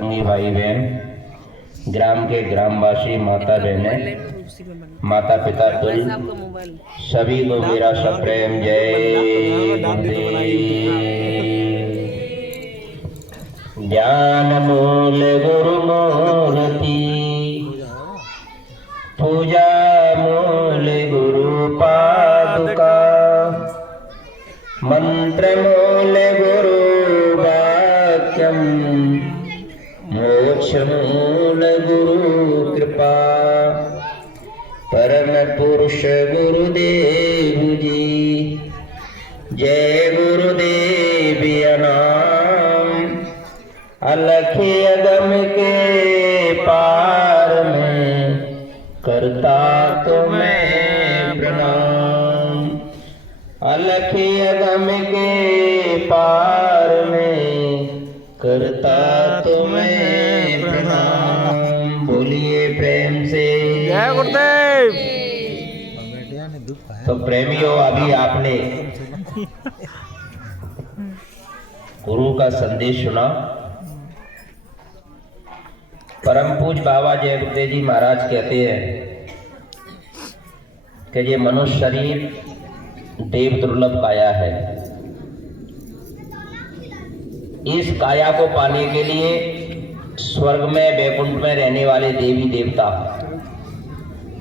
भाई बहन, ग्राम के ग्रामवासी, माता बहने, माता पिता तुल सभी को मेरा सप्रेम जय ज्ञान मूल गुरु मूर्ति, पूजा मूल गुरु पादुका, मंत्र मूल गुरु वाक्यम, मोक्ष मूल गुरु कृपा, परम पुरुष गुरुदेव जी। जय गुरुदेव नाम, अलख अगम के पार में, करता तुम्हें प्रणाम। अलख अगम के पार में, करता तुम्हें प्रणाम। बोलिए प्रेम से जय गुरुदेव। तो प्रेमियों, अभी आपने गुरु का संदेश सुना। परम पूज्य बाबा जय गुरुदेव जी महाराज कहते हैं कि ये मनुष्य शरीर देव दुर्लभ काया है। इस काया को पाने के लिए स्वर्ग में, वैकुंठ में रहने वाले देवी देवता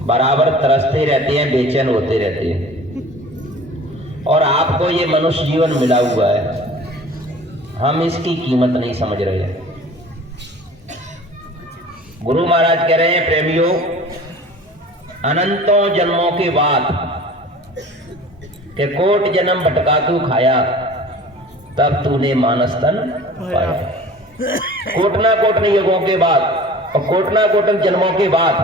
बराबर तरसते रहते हैं, बेचैन होते रहते हैं। और आपको ये मनुष्य जीवन मिला हुआ है, हम इसकी कीमत नहीं समझ रहे हैं। गुरु महाराज कह रहे हैं, प्रेमियों, अनंतों जन्मों के बाद के कोट जन्म भटका तू खाया, तब तूने मानस तन पाया। कोटना कोटन युगों के बाद और कोटना कोटन जन्मों के बाद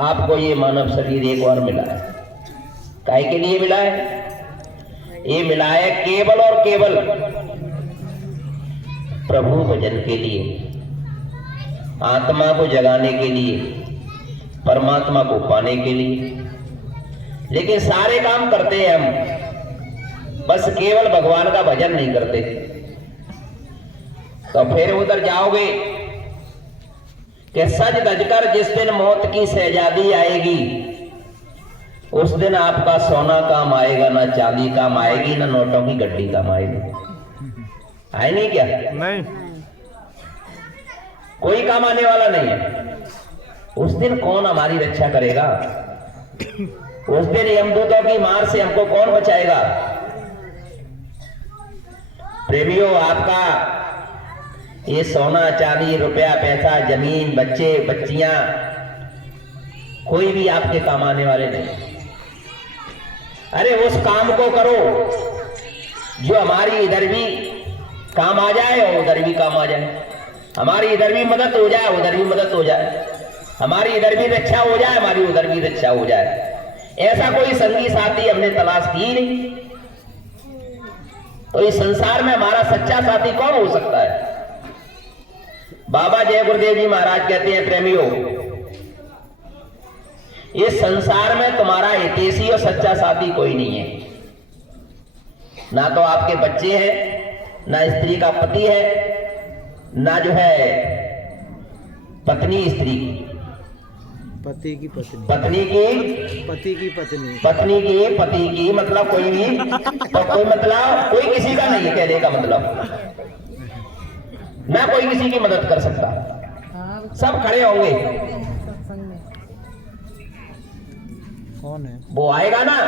आपको ये मानव शरीर एक बार मिला है। काहे के लिए मिला है? ये मिला है केवल और केवल प्रभु भजन के लिए, आत्मा को जगाने के लिए, परमात्मा को पाने के लिए। लेकिन सारे काम करते हैं हम, बस केवल भगवान का भजन नहीं करते। तो फिर उधर जाओगे कि सज धजकर जिस दिन मौत की शहजादी आएगी, उस दिन आपका सोना काम आएगा, ना चांदी काम आएगी, ना नोटों की गड्डी काम आएगी। आए नहीं क्या? नहीं, कोई काम आने वाला नहीं है। उस दिन कौन हमारी रक्षा करेगा? उस दिन यमदूतों की मार से हमको कौन बचाएगा? प्रेमियों, आपका ये सोना चांदी, रुपया पैसा, जमीन, बच्चे बच्चियां, कोई भी आपके काम आने वाले नहीं। अरे उस काम को करो जो हमारी इधर भी काम आ जाए और उधर भी काम आ जाए। हमारी इधर भी मदद हो जाए, उधर भी मदद हो जाए। हमारी इधर भी रक्षा हो जाए, हमारी उधर भी रक्षा हो जाए। ऐसा कोई संगी साथी हमने तलाश की नहीं। तो इस संसार में हमारा सच्चा साथी कौन हो सकता है? बाबा जय गुरुदेव जी महाराज कहते हैं, प्रेमियों, इस संसार में तुम्हारा हितैषी और सच्चा साथी कोई नहीं है। ना तो आपके बच्चे हैं, ना स्त्री का पति है, ना जो है पत्नी स्त्री की, पति की पत्नी, पत्नी की, पति की पत्नी, पत्नी की, पति की, मतलब कोई भी, तो कोई मतलब कोई किसी का नहीं है कहने का मतलब। ना कोई किसी की मदद कर सकता, सब खड़े होंगे। कौन है? वो आएगा ना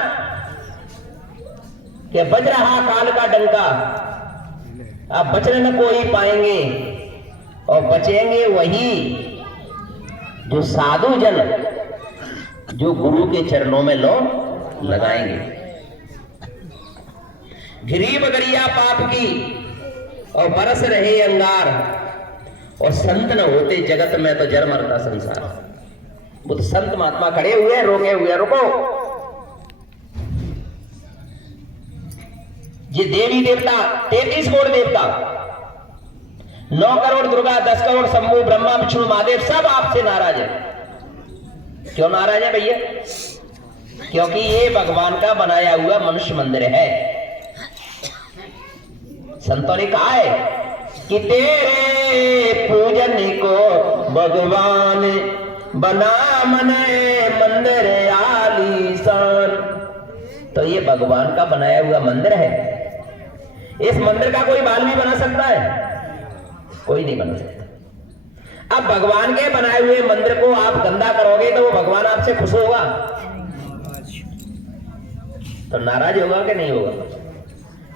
कि बज रहा काल का डंका, अब बचने न कोई पाएंगे, और बचेंगे वही जो साधु जन, जो गुरु के चरणों में लो लगाएंगे। गिरी बगरिया पाप की और बरस रहे अंगार, और संत न होते जगत में तो जर मरता संसार। वो तो संत महात्मा खड़े हुए, रोके हुए, रुको। ये देवी देवता 33 करोड़ देवता, 9 करोड़ दुर्गा, 10 करोड़ शंभु, ब्रह्मा, विष्णु, महादेव, सब आपसे नाराज है। क्यों नाराज है भैया? क्योंकि ये भगवान का बनाया हुआ मनुष्य मंदिर है। संतों ने कहा है कि तेरे पूजन को भगवान बना मने मंदिर आलीशान। तो ये भगवान का बनाया हुआ मंदिर है। इस मंदिर का कोई बाल भी बना सकता है? कोई नहीं बना सकता। अब भगवान के बनाए हुए मंदिर को आप गंदा करोगे तो वो भगवान आपसे खुश होगा? तो नाराज होगा कि नहीं होगा?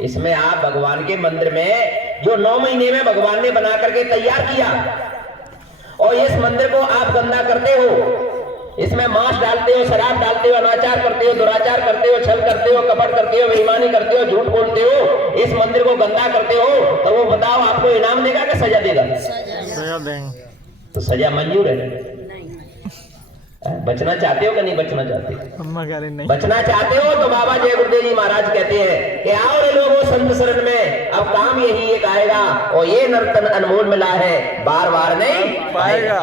इसमें आप भगवान के मंदिर में जो 9 महीने में भगवान ने बना करके तैयार किया और इस मंदिर को आप गंदा करते हो, इसमें मांस डालते हो, शराब डालते हो, अनाचार करते हो, दुराचार करते हो, छल करते हो, कपट करते हो, बेईमानी करते हो, झूठ बोलते हो, इस मंदिर को गंदा करते हो, तो वो बताओ आपको इनाम देगा कि सजा देगा? सजा देंगे। तो सजा मंजूर है। बचना चाहते हो कि नहीं बचना चाहते? अम्मा कह रही नहीं। बचना चाहते हो तो बाबा जय गुरुदेव जी महाराज कहते हैं कि आओ रे लोगों संत शरण में, अब काम यही एक आएगा और ये नर्तन अनमोल मिला है, बार बार नहीं पाएगा।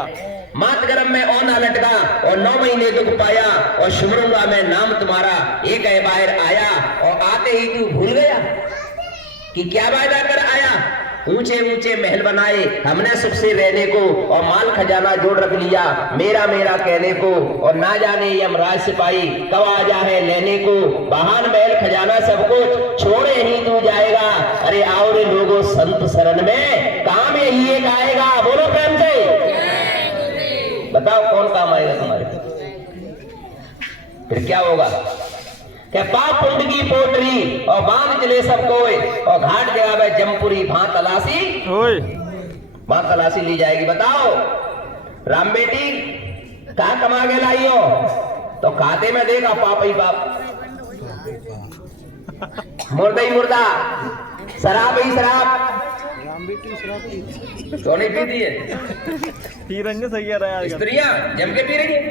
मात गर्भ में औना लटका और 9 महीने दुख पाया और सुमरूंगा मैं नाम तुम्हारा, एक है बाहर आया और आते ही तू भूल गया कि क्या वायदा कर आया। ऊंचे ऊंचे महल बनाए हमने सुख से रहने को और माल खजाना जोड़ रख लिया मेरा मेरा कहने को, और ना जाने यमराज सिपाही कब आ जाए लेने को, बहान महल खजाना सब कुछ छोड़े ही तू जाएगा। अरे आओ रे लोगों संत शरण में, काम यही एक आएगा। बोलो प्रेम से, बताओ कौन काम आएगा तुम्हारे? फिर क्या होगा? क्या पाप पुंड की पोटरी और बांध चले सब कोई और घाट जगावे जमपुरी भां तलाशी, भां तलाशी ली जाएगी। बताओ राम बेटी कहां कमा के लाई हो? तो खाते में देगा पाप ही पाप, मुर्दा ही मुर्दा, शराब ही शराब। राम बेटी शराब पी तो नहीं पीती है? पी रही है। सही कह रहा है। स्त्रियां जम के पी रही है,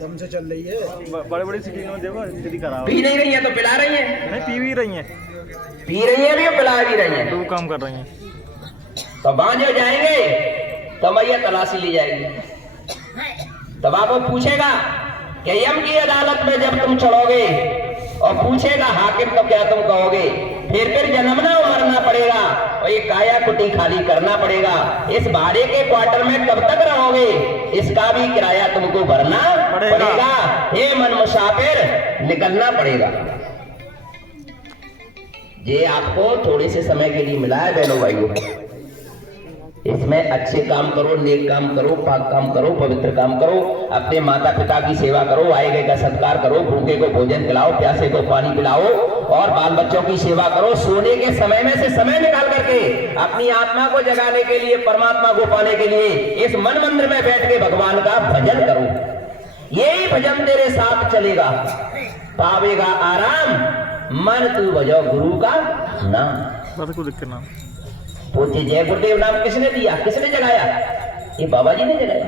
दम से चल रही है। बड़े बड़ी सिटी में देखो स्थिति खराब। पी नहीं रही है तो पिला रही है। नहीं, पी भी रही है। पी रही है भी और पिला भी रही है। 2 काम कर रही है। तो बांझ जाएंगे तो मैया तलाशी ली जाएगी। तब आपको पूछेगा कि यम की अदालत में जब तुम चढ़ोगे और पूछेगा हाकिम तो क्या तुम कहोगे? फिर जन्मना और मरना पड़ेगा और ये काया कुटी खाली करना पड़ेगा। इस भाड़े के क्वार्टर में कब तक रहोगे? इसका भी किराया तुमको भरना पड़ेगा। हे मन मुसाफिर निकलना पड़ेगा। ये आपको थोड़े से समय के लिए मिला है बहनों भाइयों। इसमें अच्छे काम करो, नेक काम करो, पाक काम करो, पवित्र काम करो, अपने माता पिता की सेवा करो, आए गए का सत्कार करो, भूखे को भोजन खिलाओ, प्यासे को पानी पिलाओ और बाल बच्चों की सेवा करो। सोने के समय में से समय निकाल करके अपनी आत्मा को जगाने के लिए, परमात्मा को पाने के लिए इस मन मंदिर में बैठ के भगवान का भजन करो। यही भजन तेरे साथ चलेगा, पावेगा आराम, मन तू बजाओ गुरु का नाम। पूछे जय गुरुदेव नाम किसने दिया, किसने जगाया? ये बाबा जी ने जगाया।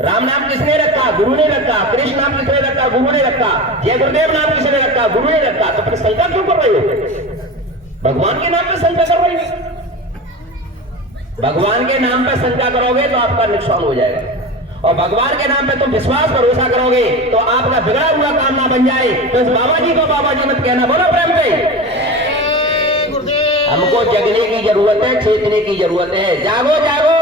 राम नाम किसने रखा? गुरु ने रखा। कृष्ण नाम किसने रखा? गुरु ने रखा। जय गुरुदेव नाम किसने रखा? गुरु ने रखा। तो फिर शंका क्यों कर रहे हो? भगवान के नाम पे शंका कर रहे हो। भगवान के नाम पे शंका करोगे तो आपका नुकसान हो जाएगा, और भगवान के नाम पे तुम विश्वास भरोसा करोगे तो आपका बिगड़ा हुआ काम ना बन जाए। तो इस बाबा जी को बाबा जी मत कहना। बोलो प्रेम से। हमको जगने की जरूरत है, चेतने की जरूरत है। जागो जागो,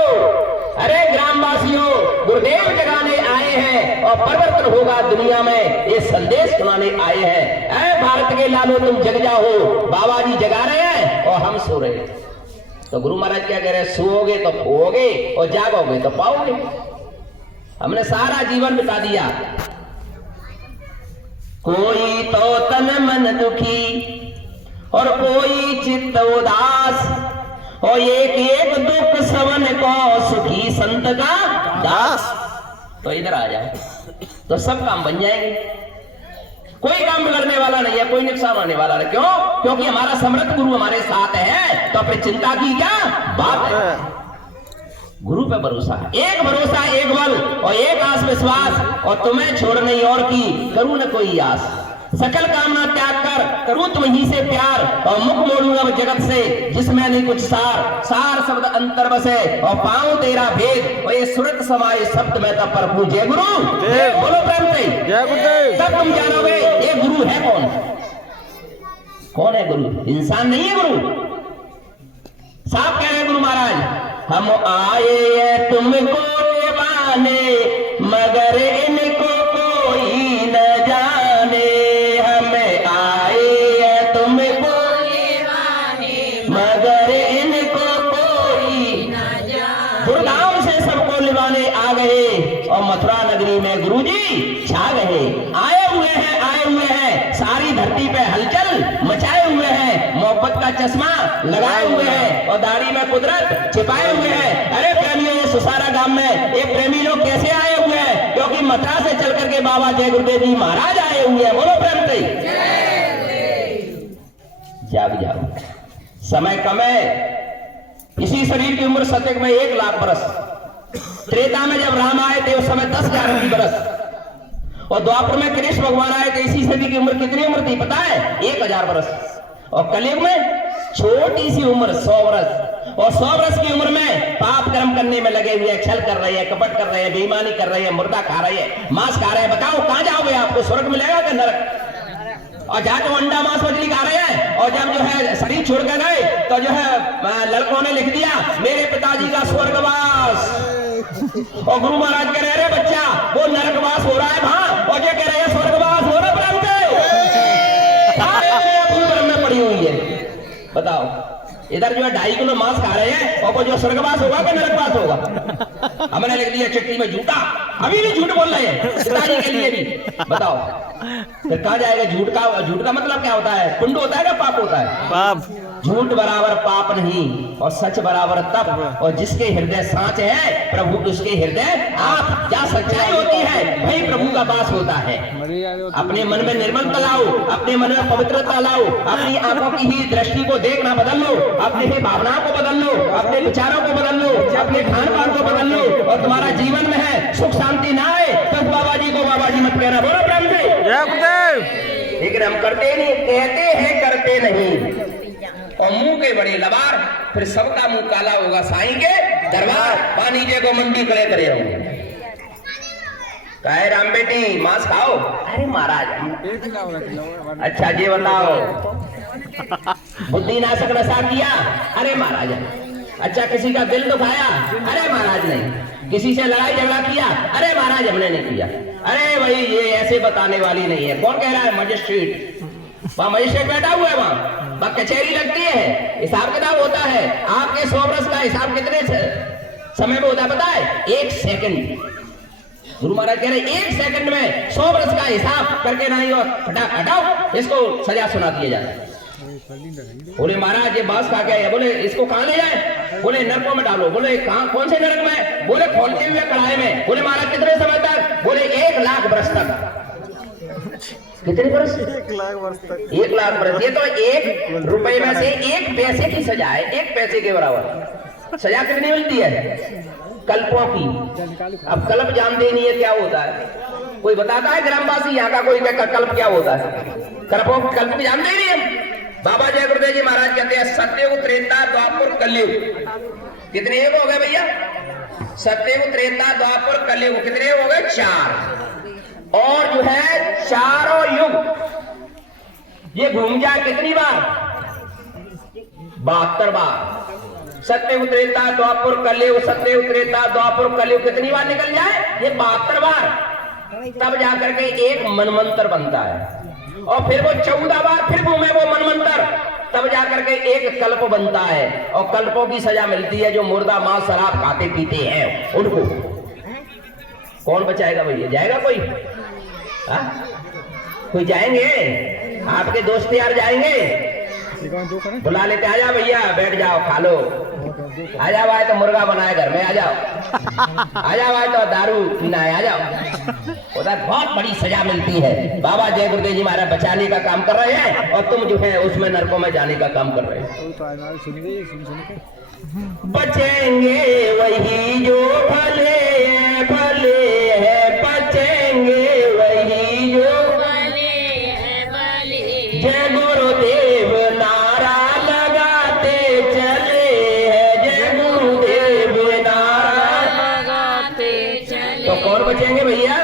अरे ग्रामवासियों, गुरुदेव जगाने आए हैं और परिवर्तन होगा दुनिया में, ये संदेश सुनाने आए हैं। ऐ भारत के लालो तुम जग जाओ, बाबा जी जगा रहे हैं और हम सो रहे हैं। तो गुरु महाराज क्या कह रहे हैं? सोओगे तो खोओगे और जागोगे तो पाओगे। हमने सारा जीवन बिता दिया। कोई तो तन मन दुखी और कोई चित्त उदास, और एक एक दुख श्रवण को सुखी संत का दास। तो इधर आ जाओ तो सब काम बन जाएंगे। कोई काम बिगड़ने वाला नहीं है, कोई नुकसान होने वाला नहीं। क्यों? क्योंकि हमारा समर्थ गुरु हमारे साथ है। तो फिर चिंता की क्या बात है? गुरु पे भरोसा है, एक भरोसा, एक बल और एक आस विश्वास, और तुम्हें छोड़ नहीं और की करूं न कोई आस। सकल कामना त्याग कर करूं तुम ही से प्यार, और मुख मोड़ूंगा जगत से जिसमें नहीं कुछ सार। सार शब्द अंतर बसे और पाऊं तेरा भेद, और ये सुरत समाये शब्द में तब प्रभु। जय गुरु, बोलो प्रेम से जय गुरुदेव। तब तुम जानोगे ये गुरु है कौन। कौन है गुरु? इंसान नहीं है गुरु। साफ कह रहे गुरु महाराज, हम आए हैं तुमको निभाने, मगर इनको कोई न जाने। हम आए हैं तुमको निभाने, मगर इनको कोई न जाने। गुरुधाम से सबको निभाने आ गए और मथुरा नगरी में गुरुजी छा गए। आए हुए हैं, सारी धरती पे हलचल मचाए हुए हैं, मोहब्बत का चश्मा लगाए हुए हैं और दाढ़ी में कुदरत छिपाए हुए हैं। अरे प्रेमियों, ये सुसारा गांव में ये प्रेमी लोग कैसे आए हुए हैं? क्योंकि मथुरा से चल करके बाबा जय गुरुदेव जी महाराज आए हुए हैं। बोलो प्रेम से जाग जाओ, समय कम है। इसी शरीर की उम्र सतयुग में 1 लाख बरस, त्रेता में जब राम आए थे उस समय 10,000 की बरस, और द्वापर में कृष्ण भगवान आए थे इसी सदी की उम्र कितनी उम्र थी पता है? 1000 बरस। और कलयुग में छोटी सी उम्र 100 बरस, और 100 बरस की उम्र में पाप कर्म करने में लगे हुए हैं, छल कर रहे हैं, कपट कर रहे हैं, बेईमानी कर रहे हैं, मुर्दा खा रहे हैं, मांस खा रहे हैं। बताओ कहां जाओगे? आपको स्वर्ग मिलेगा कि नरक? और जहां तो अंडा मांस मछली खा रहे हैं, और जब जो है शरीर छोड़ कर गए तो जो है लड़कों ने लिख दिया मेरे पिताजी का स्वर्गवास, और गुरु महाराज कह रहे हैं बच्चा वो नरकवास हो रहा है वहां, और जो कह रहे हैं स्वर्गवास हो रहा है। में पड़ी हुई है। बताओ इधर जो है 2.5 किलो मांस खा रहे हैं, और वो जो स्वर्गवास होगा कि नरकवास होगा? हमने लिख दिया चिट्ठी में झूठा, अभी भी झूठ बोल रहे हैं पिताजी के लिए भी। बताओ फिर कहा जाएगा? झूठ का मतलब क्या होता है? पुण्य होता है या पाप होता है? पाप। झूठ बराबर पाप नहीं, और सच बराबर तप, और जिसके हृदय सांच है प्रभु उसके हृदय आप। जहाँ सच्चाई होती है वही प्रभु का वास होता है। अपने मन में निर्मलता लाओ, अपने मन में पवित्रता लाओ, अपनी आंखों की ही दृष्टि को देखना बदल लो, अपने ही भावनाओं को बदल लो, अपने विचारों को बदल लो, अपने खान पान को बदल लो, और तुम्हारा जीवन में है सुख शांति ना आए तो बाबा जी को बाबा जी मत कहना। बोलो प्रेम से जय गुरुदेव। लेकिन हम करते नहीं, कहते हैं करते नहीं, और मुंह के बड़े लबार, फिर सबका मुंह काला होगा साईं के दरबार। पानी जे को मंडी खड़े करे होंगे। कहे राम बेटी मांस खाओ? अरे महाराज अच्छा ये बताओ बुद्धि नाशक नशा किया? अरे महाराज। अच्छा किसी का दिल दुखाया? अरे महाराज नहीं। किसी से लड़ाई झगड़ा किया? अरे महाराज हमने नहीं किया। अरे भाई ये ऐसे बताने वाली नहीं है। कौन कह रहा है? मजिस्ट्रेट। वहां मजिस्ट्रेट बैठा हुआ है, वहां कचहरी लगती है, हिसाब किताब होता है। आपके 100 वर्ष का हिसाब कितने समय में होता है पता है? 1 सेकंड। गुरु महाराज कह रहे 1 सेकंड में 100 वर्ष का हिसाब करके नहीं, और हटाओ इसको सजा सुना दिया जाए। बोले महाराज ये बांस खा गया है। बोले इसको कहां ले जाए? बोले नरकों में डालो। बोले कहां? कौन से नरक में? बोले खोलते हुए कढ़ाई में। बोले महाराज कितने समय तक? बोले 1 लाख वर्ष तक। कितने वर्ष? 1 लाख वर्ष तक। 1 लाख वर्ष। ये तो 1 रुपए में से 1 पैसे की सजा है, 1 पैसे के बराबर। सजा कितनी मिलती है? कल्पों की। अब कल्प जानते नहीं है क्या होता है? कोई बताता है ग्रामवासी यहाँ का? कोई कल्प क्या होता है? कल्प की जानते ही नहीं हम। बाबा जय गुरुदेव जी महाराज कहते हैं सत्ययुग त्रेता द्वापर कलयुग। कितने युग हो गए भैया? सत्ययुग त्रेता द्वापर कलयुग कितने हो गए? 4। और जो है चारों युग ये घूम जाए कितनी बार? 72 बार। सत्ययुग त्रेता द्वापर कलयुग, सत्ययुग त्रेता द्वापर कलयुग कितनी बार निकल जाए? ये 72 बार। तब जाकर के एक मनमंत्र बनता है, और फिर वो 14 बार फिर घूमे वो मनमंत्र, तब जाकर के एक कल्प बनता है। और कल्पों की सजा मिलती है जो मुर्दा मांस शराब खाते पीते हैं उनको। कौन बचाएगा भैया? जाएगा कोई? हा? कोई जाएंगे? आपके दोस्त यार जाएंगे? बुला लेते, आ जाओ भैया बैठ जाओ खा लो। आ जाओ आए तो मुर्गा बनाए घर में, आ जाओ। आ जाओ आए तो दारू पीना है, आ जाओ। उधर बहुत बड़ी सजा मिलती है। बाबा जय गुरुदेव जी महाराज बचाने का काम कर रहे हैं, और तुम जो है उसमें नरकों में जाने का काम कर रहे हो। बचेंगे वही जो भले भले है, बचेंगे वही जो भले भले। जय गुरुदेव नारा लगाते चले हैं, जय गुरुदेव नारा लगाते चले। तो कौन बचेंगे भैया?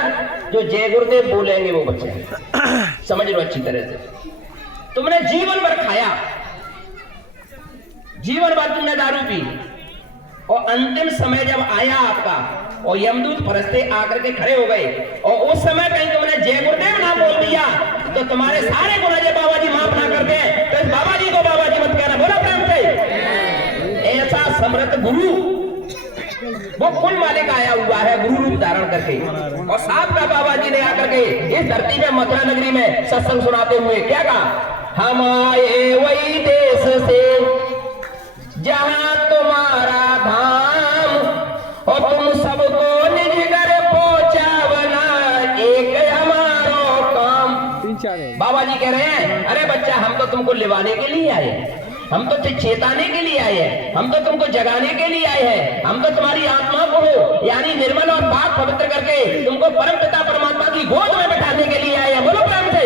जो जय गुरुदेव बोलेंगे वो बचेंगे। समझ लो अच्छी तरह से। तुमने जीवन भर खाया, जीवन भर तुमने दारू पी, और अंतिम समय जब आया आपका और यमदूत फरिश्ते आकर के खड़े हो गए और उस समय कहीं तुमने जय गुरुदेव ना बोल दिया तो तुम्हारे सारे गुनाह जो बाबा जी माफ ना करते तो इस बाबा जी को बाबा जी मत कहना, बोला प्रेम से। ऐसा समर्थ गुरु वो कुल मालिक आया हुआ है गुरु रूप धारण करके, और साथ का बाबा जी ने आकर के इस धरती में मथुरा नगरी में सत्संग सुनाते हुए क्या कहा, हम आए वही देश से जहां तुम्हारा धाम और तुम सबको निज घर पहुंचावना एक हमारो काम। बाबा जी कह रहे हैं अरे बच्चा हम तो तुमको लिवाने के लिए आए हैं, हम तो चेताने के लिए आए हैं, हम तो तुमको जगाने के लिए आए हैं, हम तो तुम्हारी आत्मा को हो यानी निर्मल और पाक पवित्र करके तुमको परम पिता परमात्मा की गोद में बैठाने के लिए आए हैं, बोलो प्रेम से।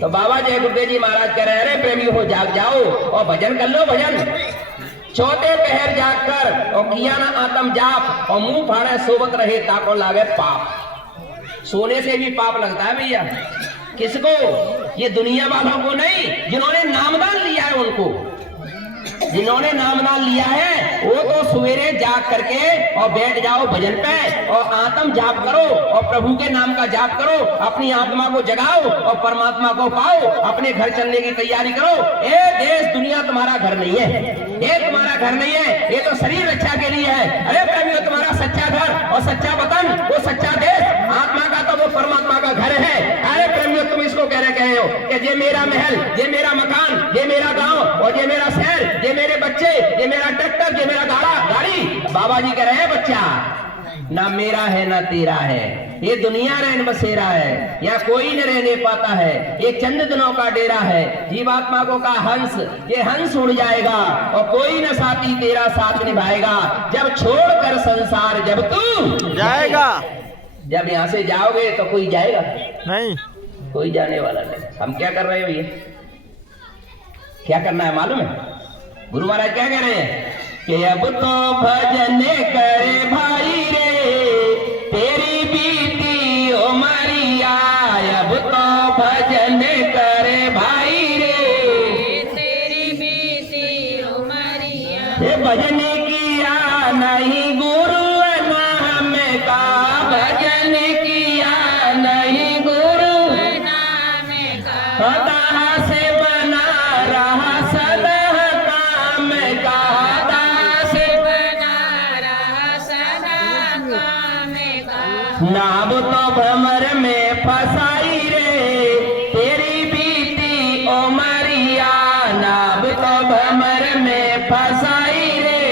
तो बाबा जय गुरुदेव जी महाराज कह रहे हैं अरे प्रेमी हो जाग जाओ और भजन कर लो भजन। चौथे पहर जाग कर और किया ना आत्म जाप और मुंह फाड़े सोबत रहे ताको लागे पाप। सोने से भी पाप लगता है भैया। किसको? ये दुनिया वालों को नहीं, जिन्होंने नामदान लिया है उनको। जिन्होंने नामदान लिया है वो तो सवेरे जाग करके और बैठ जाओ भजन पे और आत्म जाप करो और प्रभु के नाम का जाप करो, अपनी आत्मा को जगाओ और परमात्मा को पाओ, अपने घर चलने की तैयारी करो। ये देश दुनिया तुम्हारा घर नहीं है, ये तुम्हारा घर नहीं है, ये तो शरीर रक्षा के लिए है। अरे प्रेमियों तुम्हारा सच्चा घर और सच्चा वतन वो सच्चा देश आत्मा का तो वो परमात्मा का घर है। अरे प्रेमियों तुम इसको कह रहे हो कि ये मेरा महल, ये मेरा मकान, ये मेरा गांव और ये मेरा शहर, ये मेरे बच्चे, ये मेरा ट्रैक्टर, ये मेरा गाड़ी। बाबा जी कह रहे हैं बच्चा ना मेरा है ना तेरा है, ये दुनिया रहन बसेरा है, या कोई न रहने पाता है, ये चंद दिनों का डेरा है। जीवात्मा को का हंस, ये हंस उड़ जाएगा और कोई न साथी तेरा साथ निभाएगा। जब छोड़कर संसार जब तू जाएगा, जब यहाँ से जाओगे तो कोई जाएगा नहीं, कोई जाने वाला नहीं। हम क्या कर रहे हो, ये क्या करना है मालूम है? गुरु महाराज क्या कह रहे हैं कि अब तो भजन करे भाई रे तेरी बीती ओ मरिया, अब तो भजन करे भाई रे तेरी बीती ओ मरिया। ये भजन किया नहीं गुरु नाम का, भजन किया नहीं गुरु नाम का, हदा से बना रहा सदा काम का, हदा से बना रहा सदा काम का। नाब तो भमर में फसाई रे तेरी बीती ओ मरिया, नाब तो भमर में फसाई रे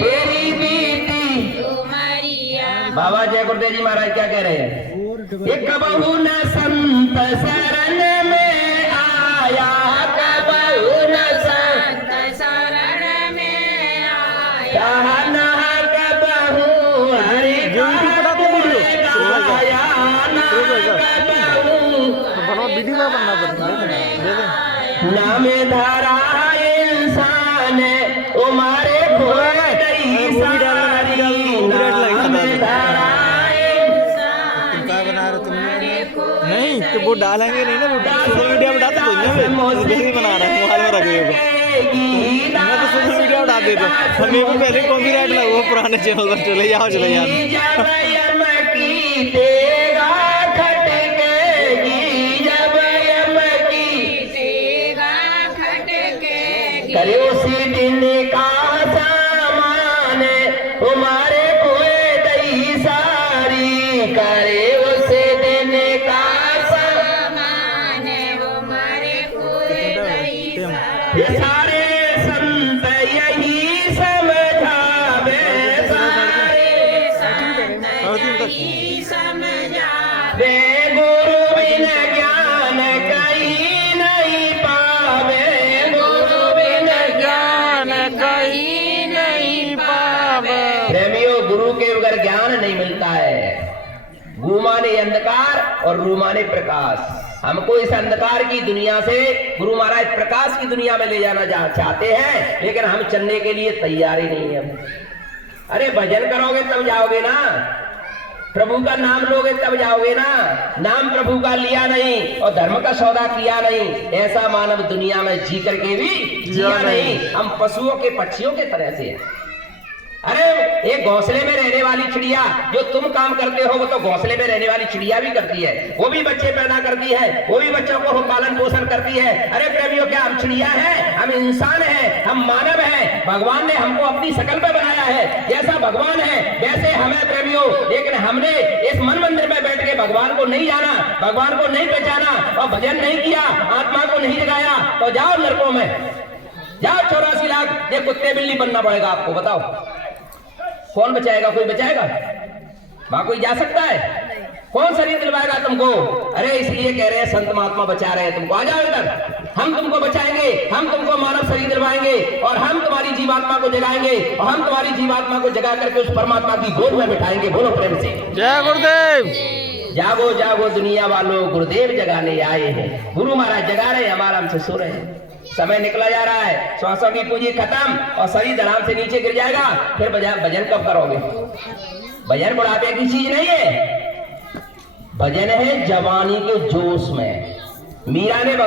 तेरी बीती ओ मरिया। बाबा जय गुरुदेव जी महाराज क्या कह रहे हैं? एक कबहू न संत शरण में आया, कबहू न संत संत शरण में आया, कहा ना कबहू हरि गाया, ना कबहू वीडियो बनना पड़ता नाम धरा इंसान उमारे खोए गई सारी, नाम धरा नहीं तो वो डालेंगे नहीं ना, वो सोशल मीडिया में डालते नहीं बना रहा मोबाइल में रखे हुए, मैं तो सोशल मीडिया में डाल देता हूँ। हमें भी पहले कॉपीराइट लगा वो पुराने चैनल पर चले जाओ चले करे उसी दिन का सामान तुम्हारे खोए दई सारी, करे उसी दिन का सामान हमारे खोए गई सारी। ये सारे संत यही समझावे, सारे संत यही समझावे, गुरु बिन ज्ञान कहीं नहीं पावे, गुरु बिन ज्ञान कहीं नहीं पावे। प्रेमियों गुरु के बगैर ज्ञान नहीं मिलता है। गु माने अंधकार और रू माने प्रकाश। हमको इस अंधकार की दुनिया से गुरु महाराज प्रकाश की दुनिया में ले जाना चाहते हैं, लेकिन हम चलने के लिए तैयार ही नहीं है। अरे भजन करोगे तब जाओगे ना, प्रभु का नाम लोगे तब जाओगे ना। नाम प्रभु का लिया नहीं और धर्म का सौदा किया नहीं, ऐसा मानव दुनिया में जी करके भी जिया नहीं। हम पशुओं के पक्षियों के तरह से हैं। अरे एक घोंसले में रहने वाली चिड़िया, जो तुम काम करते हो वो तो घोंसले में रहने वाली चिड़िया भी करती है, वो भी बच्चे पैदा करती है, वो भी बच्चों को पालन पोषण करती है। अरे प्रेमियों, क्या हम चिड़िया हैं? हम इंसान हैं, हम मानव हैं। भगवान ने हमको अपनी शकल पे बनाया है, जैसा भगवान है वैसे हमें प्रेमियों। लेकिन हमने इस मन मंदिर में बैठ के भगवान को नहीं जाना, भगवान को नहीं पहचाना और भजन नहीं किया, आत्मा को नहीं जगाया, तो जाओ नरकों में, जाओ 84 लाख ये कुत्ते बिल्ली बनना पड़ेगा आपको। बताओ कौन बचाएगा? कोई बचाएगा? वहां कोई जा सकता है? कौन शरीर दिलवाएगा तुमको? अरे इसलिए कह रहे हैं संत महात्मा बचा रहे हैं तुमको, आ जाओ इधर, हम तुमको बचाएंगे, हम तुमको मानव शरीर दिलवाएंगे और हम तुम्हारी जीवात्मा को जगाएंगे और हम तुम्हारी जीवात्मा को जगा करके उस परमात्मा की गोद में बिठाएंगे। बोलो प्रेम से जय गुरुदेव। जागो जागो दुनिया वालों, गुरुदेव जगाने आए हैं। गुरु महाराज जगा रहे हैं, हम आराम से सो रहे हैं। समय निकला जा रहा है, श्वासों की पूंजी खत्म और शरीर आराम से नीचे गिर जाएगा। फिर भजन कब करोगे? भजन बुढ़ापे की चीज नहीं है, भजन है जवानी के जोश में। मीरा ने